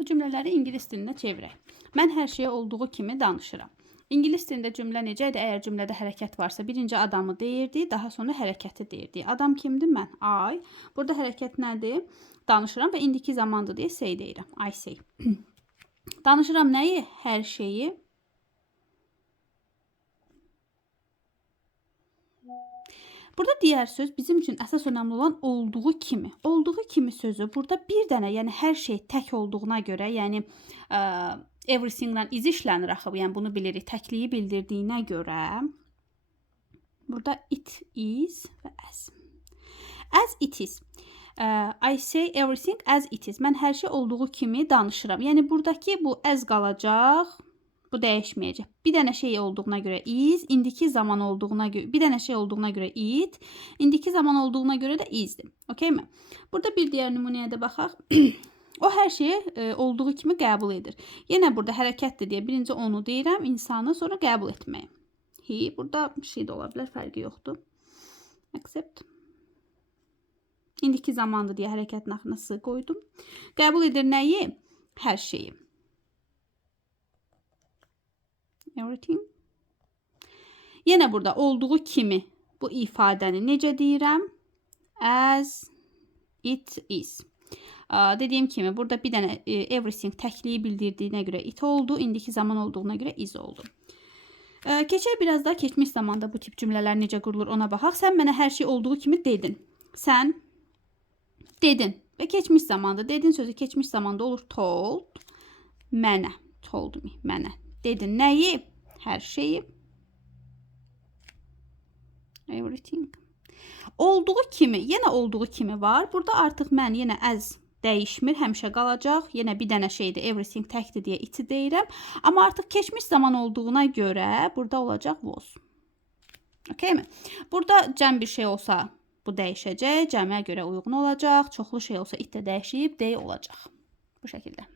Bu cümlələri ingilis dilinə çevirək. Mən hər şeyə olduğu kimi danışıram. İngilis dilində cümlə necədir? Əgər cümlədə hərəkət varsa, birinci adamı deyirdi, daha sonra hərəkəti deyirdi. Adam kimdir? Mən. I. Burada hərəkət nədir? Danışıram və indiki zamandır deyə say deyirəm. I say. Danışıram nəyi? Hər şeyi. Burada digər söz bizim üçün əsas önəmli olan olduğu kimi. Olduğu kimi sözü burada bir dənə, yəni hər şey tək olduğuna görə, yəni everything-lə iz işlənir axı, yəni bunu bilirik, təkliyi bildirdiyinə görə burada it is və as. As it is. I say everything as it is. Mən hər şey olduğu kimi danışıram. Yəni buradakı bu as qalacaq. Bu dəyişməyəcək. Bir dənə şey olduğuna görə is, indiki zaman olduğuna görə, bir dənə şey olduğuna görə it, indiki zaman olduğuna görə də isdir. Okay mi? Burada bir digər nümunəyə də baxaq. O hər şeyi olduğu kimi qəbul edir. Yenə burada hərəkətdir deyə birinci onu deyirəm, insanı, sonra qəbul etməyi. He, burada bir şey də ola bilər, fərqi yoxdur. Accept. İndiki zamandır deyə hərəkətin axırına sı qoydum. Qəbul edir nəyi? Hər şeyi. Everything. Yenə burada olduğu kimi bu ifadəni necə deyirəm? As it is. Dediyim kimi burada bir dənə everything təkliyi bildirdiyinə görə it oldu. İndiki zaman olduğuna görə is oldu. Keçək biraz da keçmiş zamanda bu tip cümlələr necə qurulur ona baxaq. Sən mənə hər şey olduğu kimi dedin. Sən dedin və keçmiş zamanda dedin sözü keçmiş zamanda olur told. Mənə. Told me. Mənə. Dedin nəyi? Hər şeyi. Everything. Olduğu kimi, yenə olduğu kimi var. Burada artıq mən yenə as dəyişmir, həmişə qalacaq. Yenə bir dənə şeydir, everything təkdir deyə iti deyirəm. Amma artıq keçmiş zaman olduğuna görə burada olacaq was. Okay mi? Burada cəm bir şey olsa bu dəyişəcək, cəmiyə görə uyğun olacaq. Çoxlu şey olsa it də dəyişib, dey olacaq. Bu şəkildə.